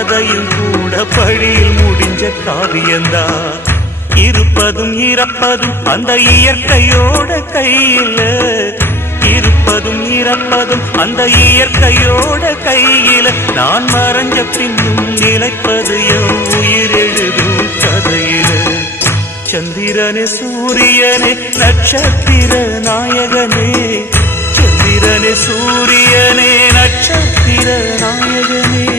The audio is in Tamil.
கதையில் கூட படியில் முடிஞ்ச காவியந்தான். இருப்பதும் இறப்பதும் அந்த இயற்கையோட கையில, இருப்பதும் இறப்பதும் அந்த இயற்கையோட கையில. நான் மறைஞ்ச பின்னும் நிலைப்பது என் உயிர் எழுதும் கதையில. சந்திரனே சூரியனே நட்சத்திர நாயகனே, சந்திரனே சூரியனே நட்சத்திர நாயகனே.